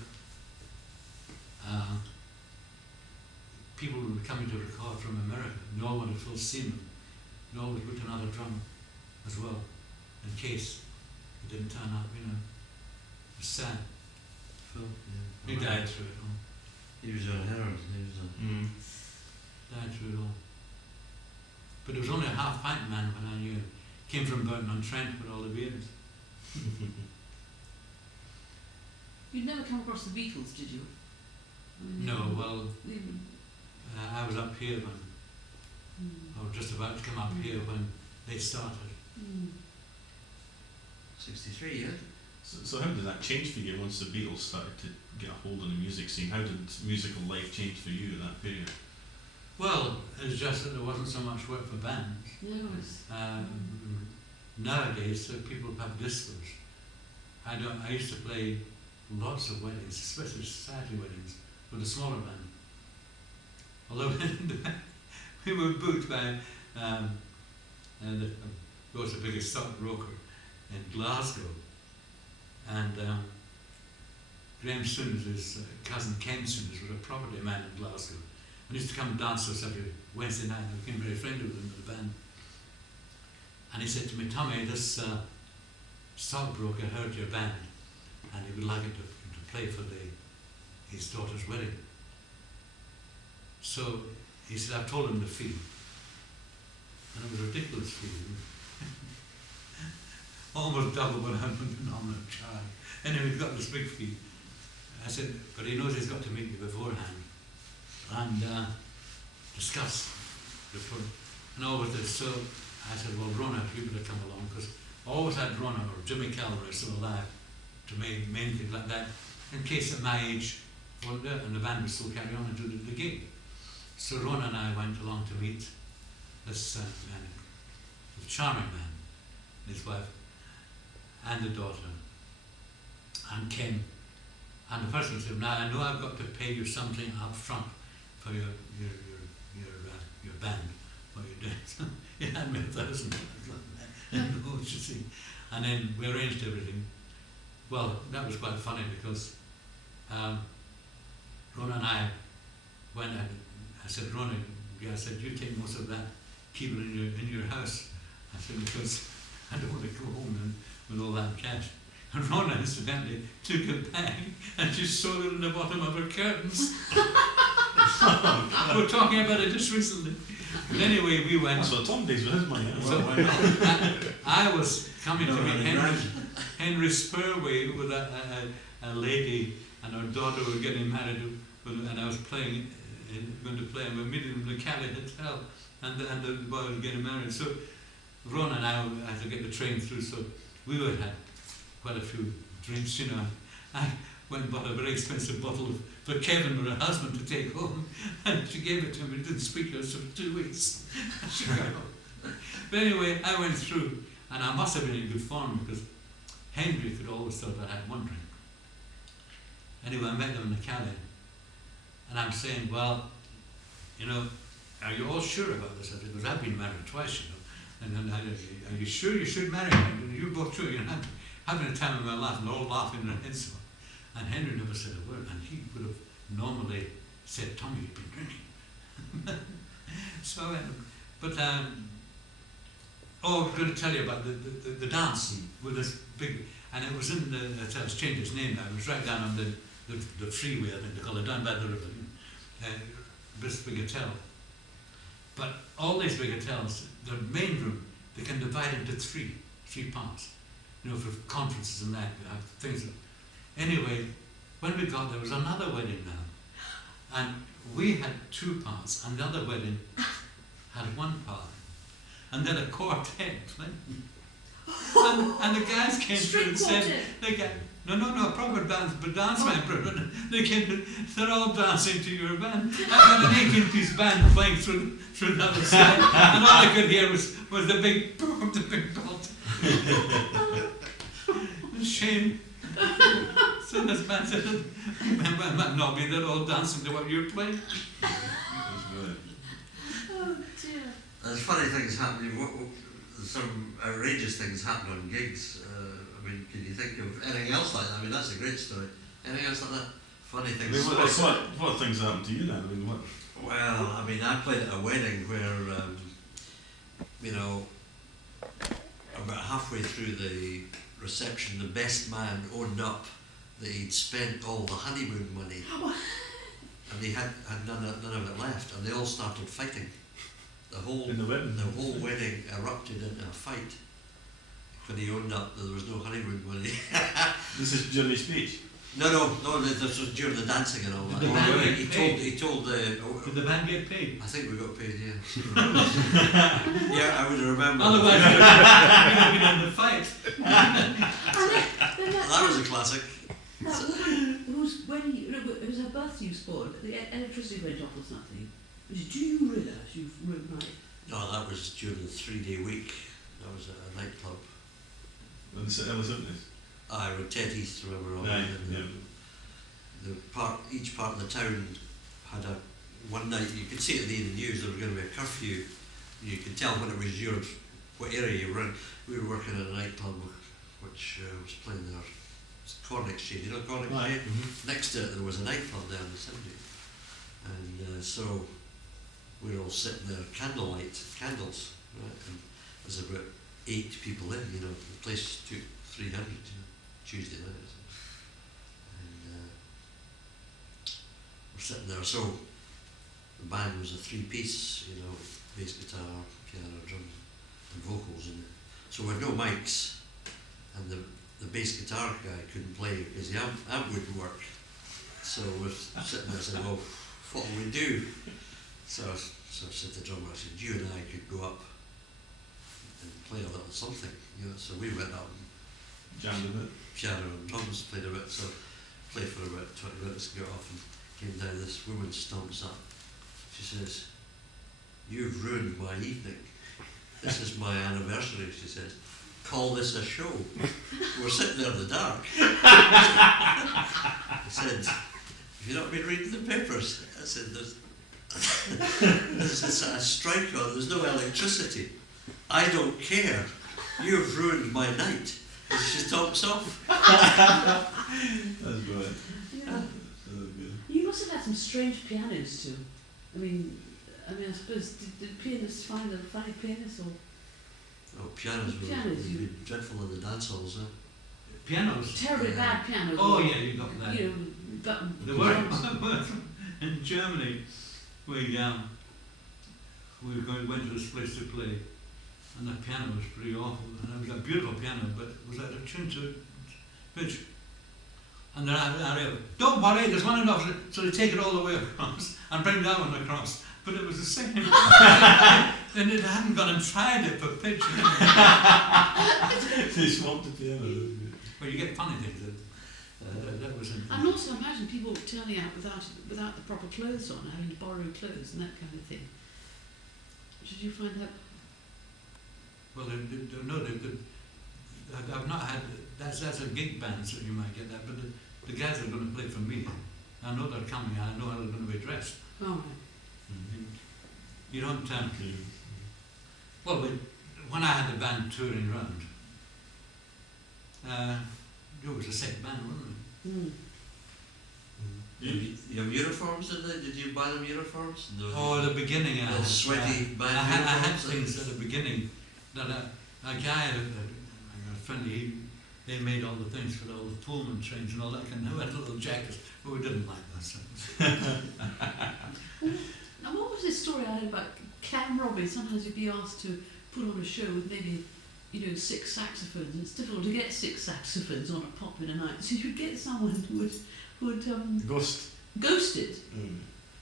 people were coming to record from America. They all wanted Phil Seaman. They always looked another drummer as well, in case he didn't turn up, It was sad. Phil, Yeah. he died through it all. He was on heroin. He was on. Died through it all. But it was only a half pint man when I knew him. Came from Burton-on-Trent with all the beers. You'd never come across the Beatles, did you? No, well, They were, I was up here when, or just about to come up here when they started. 63, yeah? So how did that change for you once the Beatles started to get a hold of the music scene? How did musical life change for you at that period? Well, it's just that there wasn't so much work for bands. Yes. Nowadays, people have discos. I used to play lots of weddings, especially society weddings, with a smaller band. Although we were booked by, of course, the biggest stockbroker, in Glasgow, and Graham Sooners, his cousin Ken Sooners, was a property man in Glasgow. And he used to come and dance with us every Wednesday night, and I became very friendly with him in the band. And he said to me, Tommy, this stockbroker heard your band, and he would like it to play for his daughter's wedding. So he said, I've told him the fee. And it was a ridiculous fee. Almost double what I would normally charge. Anyway, he got this big fee. I said, but he knows he's got to meet me beforehand and discuss the product. And always did. So I said, well, Rona, you better come along, because I always had Rona or Jimmy Calvary still alive to main things like that, in case at my age, and the band would still carry on and do the gig. So Rona and I went along to meet this man, a charming man, his wife, and the daughter, and Ken. And the first thing said, now I know I've got to pay you something up front for your band, what you're doing. So he had me $1,000 in notes, you see. And then we arranged everything. Well, that was quite funny because Rona and I went and I said, Rona, I said, you take most of that, keep it in your house. I said, because I don't want to go home with all that cash. And Rona incidentally took a bag and she sewed it in the bottom of her curtains. We were talking about it just recently. But anyway, we went. That's what Tom does with his money. So I was coming to meet Henry Spurway with a lady and her daughter were getting married, and I was going to play, and we were meeting in the Cali Hotel, and the boy was getting married. So Ron and I had to get the train through, so we would have quite a few drinks, you know. I went and bought a very expensive bottle for Kevin, her husband, to take home, and she gave it to him. He didn't speak to us for 2 weeks. But anyway, I went through, and I must have been in good form because Henry could always tell that I had one drink. Anyway, I met them in the Cali, and I'm saying, well, you know, are you all sure about this? I said, because I've been married twice, you know. And then are you sure you should marry me? And you both sure, you know, having a time of my life, and all laughing in their heads. And Henry never said a word, and he would have normally said, Tommy, you've been drinking. So, I was going to tell you about the dance with this big, and it was in the hotel. It's changed its name now. It was right down on the freeway, I think they call it, down by the river. This big hotel. But all these big hotels, the main room, they can divide into three parts. You know, for conferences and that, you have things. Anyway, when we got there was another wedding now, and we had 2 parts, and the other wedding had 1 part, and then a quartet. And the guys came through and said, no, proper dance, but dance my brother. They came, they're all dancing to your band. I had an 18-piece band playing through the other side, and all I could hear was the big boom, the big belt. Shame. So this band said, I might not be, they're all dancing to what you're playing. Oh dear. There's funny things happening. Some outrageous things happen on gigs. I mean, can you think of anything else like that? I mean, that's a great story. Anything else like that? Funny things. I mean, what things happened to you then? I mean, what? Well, I mean, I played at a wedding where, you know, about halfway through the reception, the best man owned up that he'd spent all the honeymoon money, and he had none of it left, and they all started fighting. The whole wedding erupted into a fight when he owned up that there was no honeymoon money. This is during his speech? No, this was during the dancing and all that. Did the band get paid? He told Did the band get paid? I think we got paid, yeah. Yeah, I would remember. Otherwise, we would have been in the fight. That was a classic. Whose wedding? It was her birthday you spoiled. The electricity went off or something. Do you realise you've ruined my? No, that was during the 3-day week. That was at a nightclub. And the Ellis Witness? With Ted Heath, remember all Yeah, that. Each part of the town had one night. You could see it in the news. There was going to be a curfew. You could tell when it was yours, what area you were in. We were working at a nightclub which was playing there. It's Corn Exchange, you know Corn Exchange? Right. Next to it there was a nightclub there in the 70s. And so we were all sitting there, candles, right? And there's about 8 people in, you know, the place took 300, you know, Tuesday night. And we're sitting there, so the band was a 3-piece, you know, bass guitar, piano, drums, and vocals. And so we had no mics, and the bass guitar guy couldn't play because the amp wouldn't work. So we're sitting there saying, well, what will we do? So I said to the drummer, I said, you and I could go up and play a little something, you know. So we went up and Jammed a bit. piano and drums, played a bit, so played for about 20 minutes, got off and came down. This woman stomps up. She says, you've ruined my evening. This is my anniversary, she says. Call this a show. We're sitting there in the dark. I said, have you not been reading the papers? I said, there's a strike on, there's no electricity. I don't care. You've ruined my night. And she talks off. That's brilliant. Yeah. So good. You must have had some strange pianos too. I mean, I suppose did pianists find a funny pianist or Oh, pianos would be dreadful in the dance halls, huh? Pianos. terribly Yeah. bad pianos? Oh or, yeah, you got that. You know, button. There were in Germany. We went to this place to play, and the piano was pretty awful. And it was a beautiful piano, but it was out of tune to pitch. And then I realized, don't worry, there's one enough. So they take it all the way across and bring that one across. But it was the same. And it hadn't gone and tried it for pitch. They swamped the piano. Well, you get funny things. That was interesting. And also imagine people turning out without the proper clothes on, having to borrow clothes and that kind of thing. Did you find that? Well, no, they could. I've not had. That's a gig band, so you might get that. But the guys are going to play for me. I know they're coming. I know how they're going to be dressed. Oh right. You don't. Well, when I had the band touring around, it was a sick band, wasn't it? Mm. You have uniforms in there? Did you buy them uniforms? No. Oh, at the beginning, I Little had, sweaty band I had uniforms. things at the beginning that a guy, a Finlay, they made all the things for all the Pullman trains and all that kind of. We had little jackets, but we didn't like that stuff. Now what was this story I heard about Cam Robbie? Sometimes you'd be asked to put on a show with maybe, 6 saxophones, and it's difficult to get 6 saxophones on a pop in a night. So you'd get someone who would Ghost. ghost it.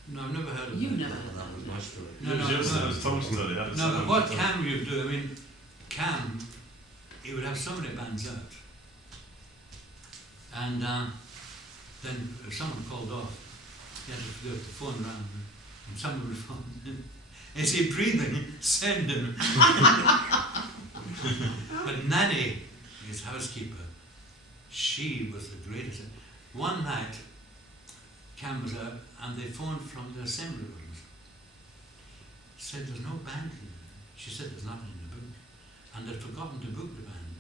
No, I've never heard of You've that. never heard That was that. my story. No, That was Tom's story. No, but what Cam would do, I mean, Cam, he would have so many bands out. And then if someone called off, he had to go to the phone round, and someone would phone him. Is he breathing? Send him. But Nanny, his housekeeper, she was the greatest. One night, Cam was out, and they phoned from the assembly rooms. Said, there's no band here. She said, there's nothing in the book. And they'd forgotten to book the band.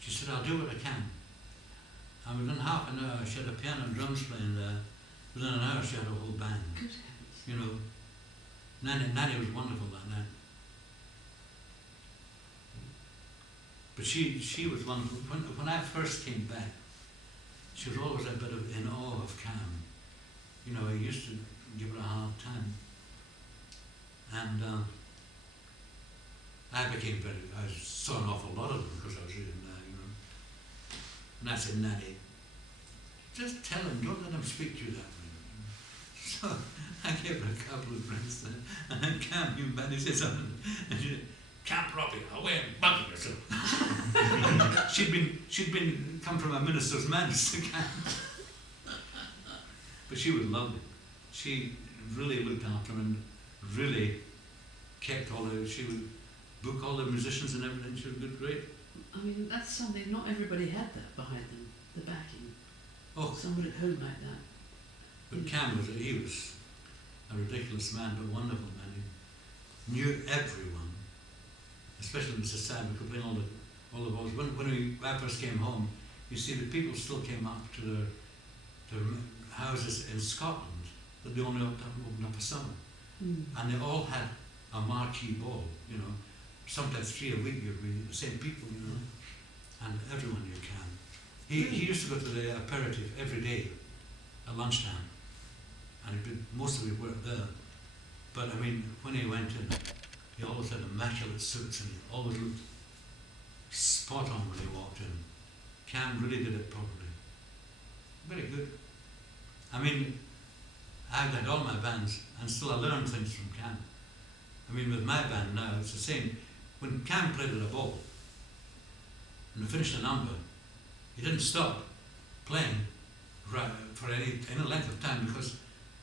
She said, I'll do what I can. And within half an hour, she had a piano and drums playing there. Within an hour, she had a whole band. Good heavens. You know, Nanny was wonderful that night. But she was wonderful. When I first came back, she was always a bit in awe of Cam. I used to give her a hard time. And I saw an awful lot of them because I was reading that, And I said, Nanny, just tell him, don't let him speak to you that way. So I gave her a couple of drinks then, and then Cam came back and he said something, and she said, Camp Robbie, away and bugger yourself. she'd been come from a minister's manse to camp. But she was lovely. She really looked after him and really kept she would book all the musicians and everything. She was great. I mean, that's something, not everybody had that behind them, the backing. Oh, Someone at home like that. but Cam was a ridiculous man, but wonderful man. He knew everyone, especially Mrs. Sadler, could play all the all the balls. When I first came home, you see the people still came up to their houses in Scotland that they only opened up for summer. And they all had a marquee ball, you know, sometimes 3 a week, you'd be the same people, you know, and everyone you can. He used to go to the aperitif every day at lunchtime, and he did most of his work there. But I mean, when he went in, he always had immaculate suits, and he always looked spot on when he walked in. Cam really did it properly. Very good. I mean, I've had all my bands, and still I learn things from Cam. I mean, with my band now, it's the same. When Cam played with a ball, and we finished a number, he didn't stop playing for any length of time, because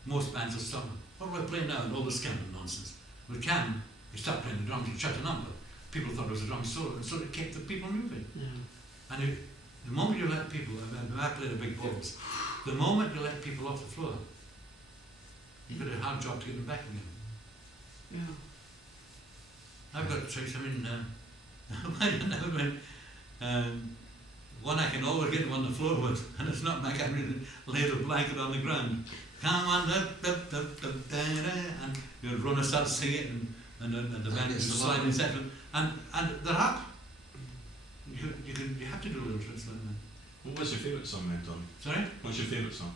most bands will stop. What do I play now? And all this kind of nonsense. With Cam, he stopped playing the drums and shut a number. People thought it was a drum solo, and so it kept the people moving. And the moment you let people, I play the big balls, the moment you let people off the floor, you've got a hard job to get them back again. Yeah. I've got tricks. I mean, one I can always get them on the floor with, and it's not like I really lay the blanket on the ground. Come on, and you'll run and start singing, and the band is sliding second, and they're up. You have to do little tricks like that. What was your favourite song then, Tom? Sorry? What's your favourite song?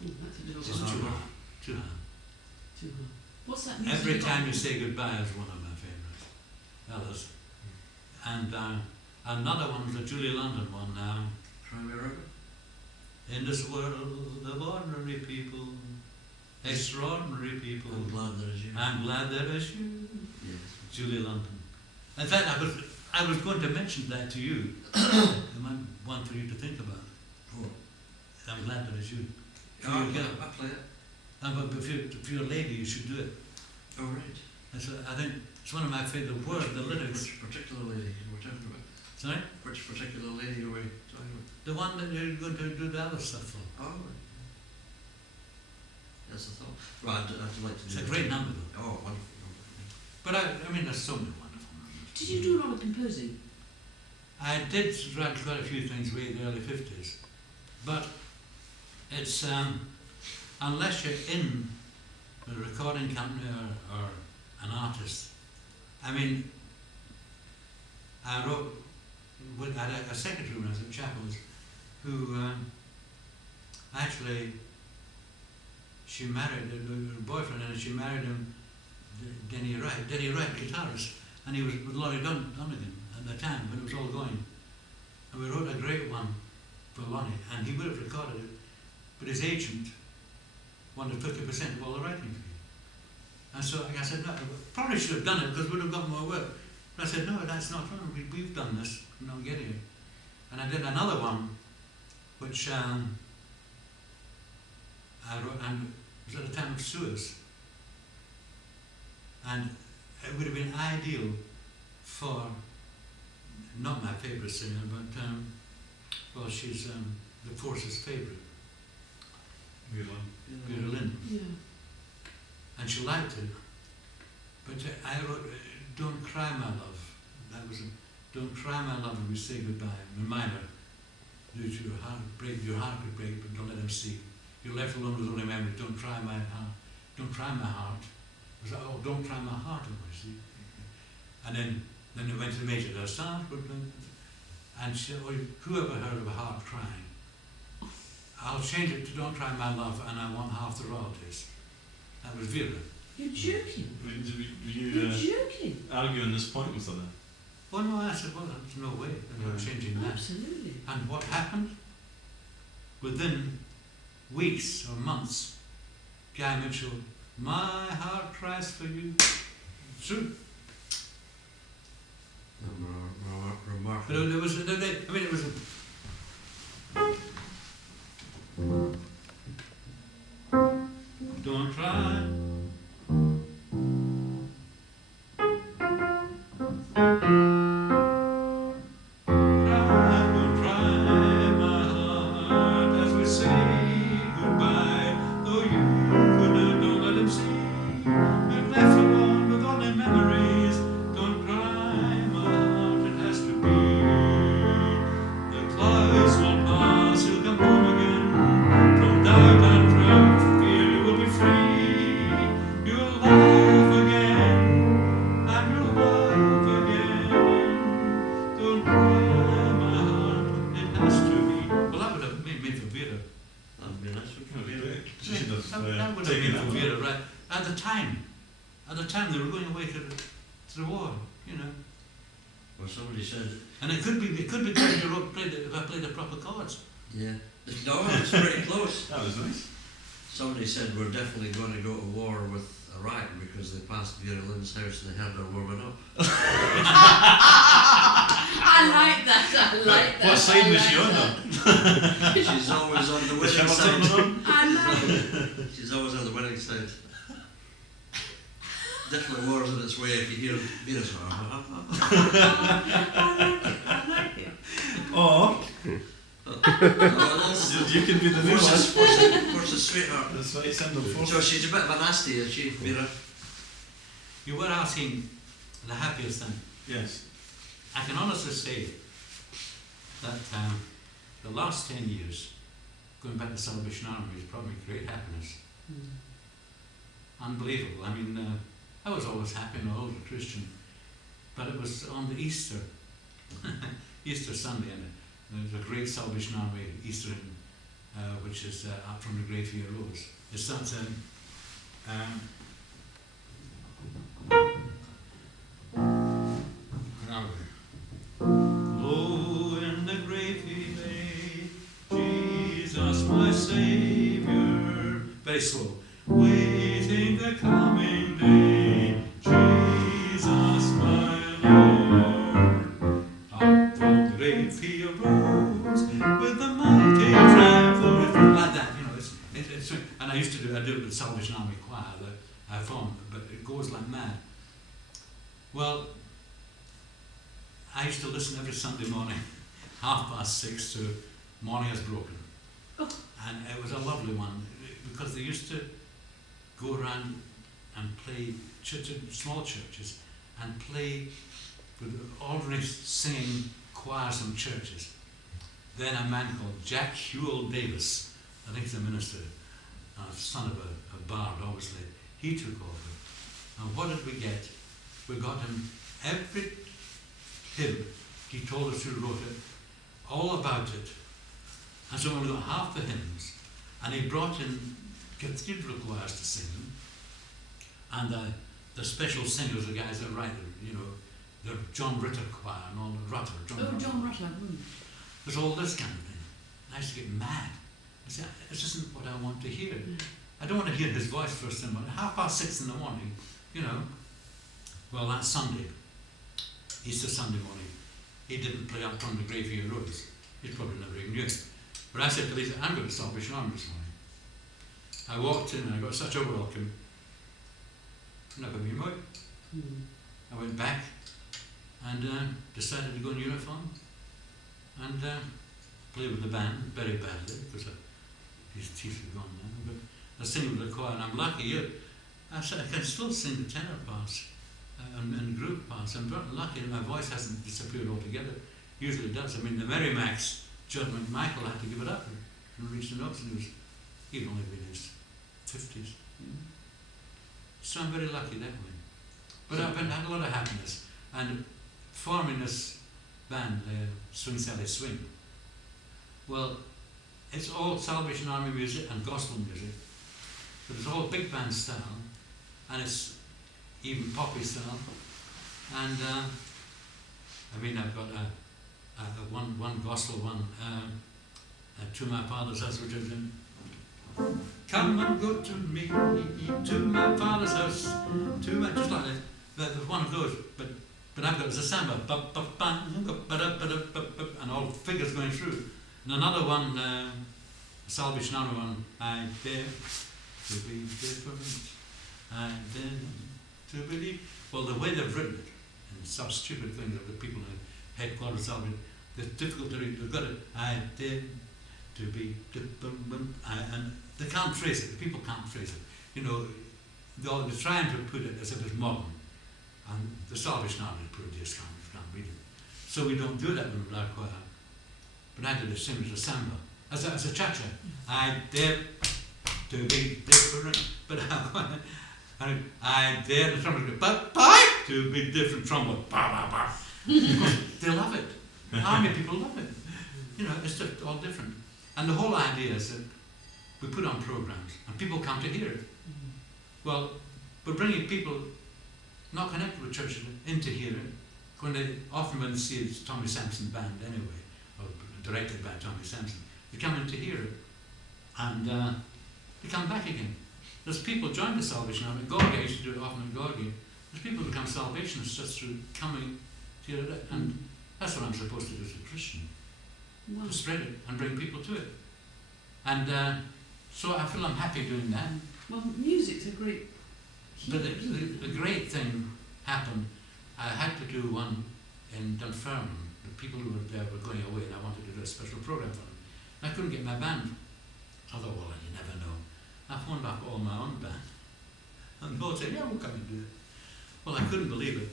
That's a difficult It's one. too hard. Too hard. Too hard. What's that music? Every about? Time You Say Goodbye is one of my favourites. Others. And another one was a Julie London one. Try me River. In this world of ordinary people, extraordinary people, I'm glad there is you. I'm glad there is you. Yes. Julie London. In fact, I was going to mention that to you. I might want for you to think about. Oh. I'm glad there is you. Oh, You get it. I play it. But if you're a lady, you should do it. Oh, right. I think it's one of my favourite words, the lyrics. Which particular lady we're talking about? Sorry? Which particular lady are we talking about? The one that you're going to do the other stuff for. Oh, right. Yes, I thought. Right, I'd like to It's do a that. great number though. Oh, wonderful, wonderful. But I mean, there's so many wonderful numbers. Did you do a lot of composing? I did write quite a few things way in the early 50s. But it's, unless you're in a recording company or an artist, I mean, I wrote, I had a secretary when I was at Chapels who actually, she married her boyfriend, and she married him, Denny Wright, guitarist, and he was with Laurie Donegan at the time when it was all going. And we wrote a great one for Lonnie, and he would have recorded it, but his agent wanted 50% of all the writing fee. And so I said, no, I probably should have done it because we'd have got more work. But I said, no, that's not wrong. We've done this. We don't get it. And I did another one, which I wrote, and it was at the time of Suez. And it would have been ideal for, not my favourite singer, but, well, she's the Force's favourite, Vera Lynn. Yeah. And she liked it. But I wrote, Don't Cry My Love. That was Don't Cry My Love when we say goodbye. Reminder, your heart could break, but don't let them see. You're left alone with only memory. Don't cry my heart. Don't cry my heart. It was like, oh, don't cry my heart away, see. And then it went to the major. There's sound, and she said, oh, who ever heard of a heart crying? I'll change it to Don't Cry My Love, and I want half the royalties. That was Vera. You're joking. Were You're you joking. arguing this point with her? Well, no, I said, well, there's no way I'm not changing that. Absolutely. And what happened? Within weeks or months, Guy Mitchell, my heart cries for you. True. Remarkable. But it was, I mean, it was Don't cry. Don't cry, my heart, as we say goodbye. Though you don't let him see. You're left alone with only memories. Don't cry, my heart, it has to time they were going away to the war, you know. Well, somebody said, And it could be because you if I played the proper chords. yeah. No, it's pretty close. That was nice. Somebody said we're definitely going to go to war with Iraq because they passed Vera Lynn's house and they heard her warming up. I like that. What side was she on that. though? She's always on the The winning Hamilton side. one? I like it. She's always on the winning side. Definitely war's on its way if you hear Vera's I like it. Oh, you can be the new one. Force a sweetheart. That's what he said before. So she's a bit of a nasty, is she, Vera? You were asking the happiest thing. Yes. I can honestly say that the last 10 years, going back to Salvation Army, has brought me great happiness. Unbelievable. I mean, I was always happy and always a Christian, but it was on the Easter Sunday, and there's a great Salvation Army Easter, which is up from the Grave Here Rose. It starts Low in the grave he lay, Jesus my Saviour. Very slow. Waiting the coming day, Jesus my Lord. Up from the grave he arose, with the mighty triumph, like that, you know. It's and I used to do it with the Salvation Army choir that I formed, but it goes like mad. Well, I used to listen every Sunday morning, 6:30 to Morning Has Broken. Oh. And it was a lovely one, because they used to go around and play small churches and play with ordinary singing choirs and churches. Then a man called Jack Hewell Davis, I think he's a minister, son of a bard obviously, he took over. And what did we get? We got him every hymn, he told us who wrote it, all about it. And so we got half the hymns, and he brought in cathedral choirs to sing them, and the special singers, the guys that write them, you know, the John Ritter choir and all the Rutter. John Rutter. There's all this kind of thing. I used to get mad. I said, this isn't what I want to hear. I don't want to hear his voice first thing in the morning, 6:30 in the morning, you know. Well, that Sunday, Easter Sunday morning, he didn't play Up from the Grave Here Rose. He probably never even knew it. But I said to Lisa, I'm going to Salvation Army this morning. I walked in and I got such a welcome. Never been away. I went back and decided to go in uniform and play with the band very badly because his teeth are gone now. But I sing with the choir, and I'm lucky. I can still sing the tenor parts and group parts. I'm very lucky that my voice hasn't disappeared altogether. Usually it does. I mean, the Merrimack's John McMichael had to give it up and reach the notes, and he'd only been in his 50s. So I'm very lucky that way. But I've had a lot of happiness. And forming this band, Swing Sally Swing, well, it's all Salvation Army music and gospel music, but it's all big band style, and it's even poppy style. And I mean, I've got one gospel one, To My Father's House, which is in come and go to me, to my Father's house, just like that. There's one of those, but I've got the samba, and all figures going through. And another one, Salvation Army one, I dare to be different, I dare to believe. Well, the way they've written it, and some stupid things of the people in headquarters Salvation, it's difficult to read. They've got it, I dare to be different, and they can't trace it, the people can't trace it. You know, they're trying to put it as if it's modern. And the Salvation Army just can't read it. So we don't do that with our choir. But I did the same as a samba, as a cha-cha. I dare to be different, but I dare the trumpet to be different trumpet. They love it. Army people love it. You know, it's just all different. And the whole idea is that we put on programs and people come to hear it. Well, but bringing people not connected with church into here, when they see it's Tommy Sampson band anyway, or directed by Tommy Sampson, they come in to hear it, and they come back again. There's people join the Salvation Army. Gorgie, I used to do it often in Gorgie. There's people who become Salvationists just through coming to hear it, and that's what I'm supposed to do as a Christian, Wow. to spread it and bring people to it. And so I feel I'm happy doing that. Well, music's a great. But the great thing happened. I had to do one in Dunfermline. The people who were there were going away, and I wanted to do a special program for them. And I couldn't get my band. I thought, well, you never know. I phoned back all my own band, and they all said, "Yeah, we'll come and do it." Well, I couldn't believe it.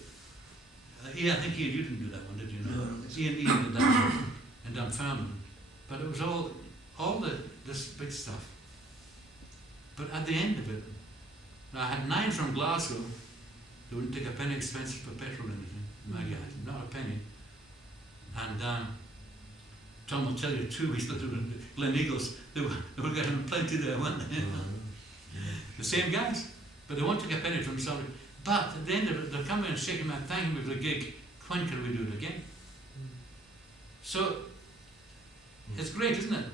I think Ian, you didn't do that one, did you? No. Ian did that one in Dunfermline, but it was all this big stuff. But at the end of it, now I had 9 from Glasgow. They wouldn't take a penny expenses for petrol or anything. My guys, not a penny. And Tom will tell you 2 weeks later in Glen Eagles, they were getting plenty there, weren't they? The same guys, but they won't take a penny from somebody. But at the end of it, they're coming and shaking my hand, thanking me for the gig. When can we do it again? So it's great, isn't it?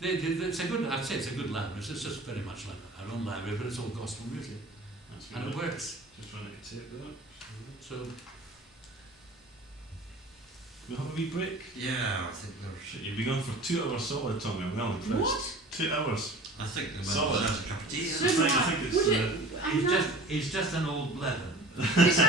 It's a good. I'd say it's a good library. It's just very much like our own library, but it's all gospel music, That's and it good. works. Just trying to take that. So We'll have a wee break. Yeah, I think there's. Shit, you've been gone for 2 hours solid, Tommy. I'm well impressed. What? 2 hours. I think they might Solid. have a cup of tea. So I do think I. it's. Would it? I'm not- he's just an old blether. It's